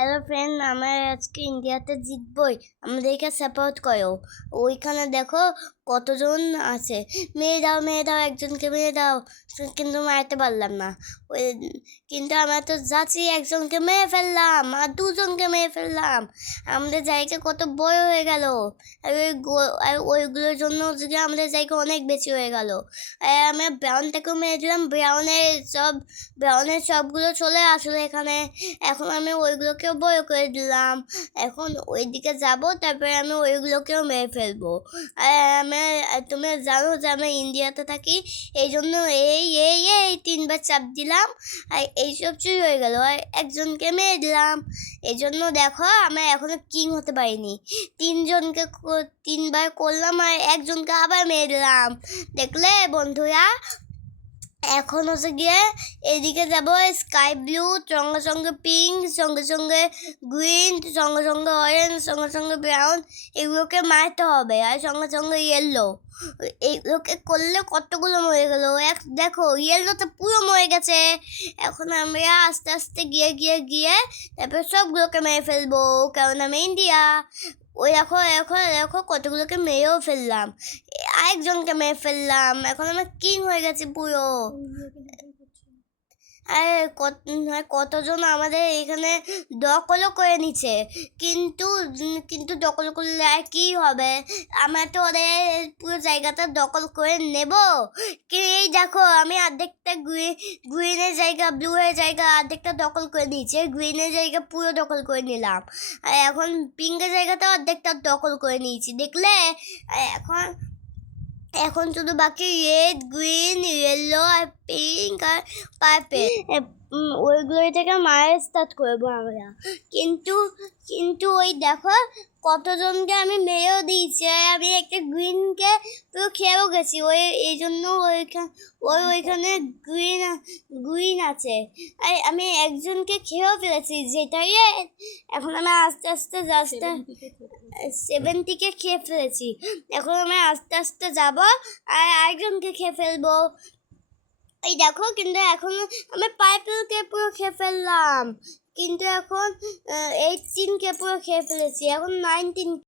Hello friend, আমরা আজকে ইন্ডিয়াতে জিতবই, আমাদেরকে সাপোর্ট করো। ওইখানে দেখো কতজন আছে। মেরে দাও, মেরে দাও, একজনকে মেরে দাও। কিন্তু মারতে পারলাম না। ওই কিন্তু আমরা তো যাচ্ছি, একজনকে মেরে ফেললাম আর দুজনকে মেরে ফেললাম। আমাদের জায়গা কত বড় হয়ে গেল। আর ওইগুলোর জন্য যদি আমাদের জায়গা অনেক বেশি হয়ে গেল। আমরা ব্রাউনটাকেও মেরে দিলাম। ব্রাউনের সবগুলো চলে আসলো এখানে। এখন আমি ওইগুলোকেও বড় করে দিলাম। এখন ওইদিকে যাব, তারপরে আমি ওইগুলোকেও মেরে ফেলবো। তুমি জানো যে আমি ইন্ডিয়াতে থাকি, এই জন্য এই এই এই তিনবার চাপ দিলাম আর এইসব চুরি হয়ে গেল আর একজনকে মেরে দিলাম। এই জন্য দেখো আমি এখনো কিং হতে পারিনি। তিনবার করলাম আর একজনকে আবার মেরে দিলাম। দেখলে বন্ধুরা, এখন হচ্ছে গিয়ে এদিকে যাব স্কাই ব্লু, সঙ্গে সঙ্গে পিঙ্ক, সঙ্গে সঙ্গে গ্রিন, সঙ্গে সঙ্গে অরেঞ্জ, সঙ্গে সঙ্গে ব্রাউন, এগুলোকে মারতে হবে। আর সঙ্গে সঙ্গে ইয়েলো, এইগুলোকে করলে কতগুলো মরে গেল। দেখো ইয়েলোতে পুরো মরে গেছে। এখন আমরা আস্তে আস্তে গিয়ে গিয়ে গিয়ে তারপর সবগুলোকে মেরে ফেলবো, কারণ আমি ইন্ডিয়া। ওই দেখো এখন দেখো কতগুলোকে মেরেও ফেললাম, আরেকজনকে মেরে ফেললাম। এখন আমার কিং হয়ে গেছে পুরো। আর কতজন আমাদের এখানে দখলও করে নিচ্ছে, কিন্তু কিন্তু দখল করলে আর কি হবে? আমরা তো ওদের পুরো জায়গাটা দখল করে নেব। এই দেখো আমি অর্ধেকটা গ্রিনের জায়গা, ব্লু এর জায়গা অর্ধেকটা দখল করে নিয়েছি, গ্রিনের জায়গা পুরো দখল করে নিলাম। আর এখন পিঙ্কের জায়গাটা অর্ধেকটা দখল করে নিয়েছি, দেখলে? এখন এখন শুধু বাকি রেড, গ্রিন, ইয়েলো আর পিঙ্ক আর পার্পেল। ওইগুলো থেকে মারা স্টার্ট করবো আমরা। কিন্তু কিন্তু ওই দেখো কতজনকে আমি মেরেও দিয়েছি, আর আমি একটা গ্রিনকে পুরো খেয়েও গেছি। এই জন্য ওইখানে গ্রিন আছে। আর আমি একজনকে খেয়েও ফেলেছি, যেটাই। এখন আমি আস্তে আস্তে 70কে খেয়ে ফেলেছি। এখন আমি আস্তে আস্তে যাব আর আরেকজনকে খেয়ে ফেলবো। এই দেখো, কিন্তু এখন আমি পার্পলকে পুরো খেয়ে ফেললাম। কিন্তু এখন 18কে পুরো খেয়ে ফেলেছি, এখন 19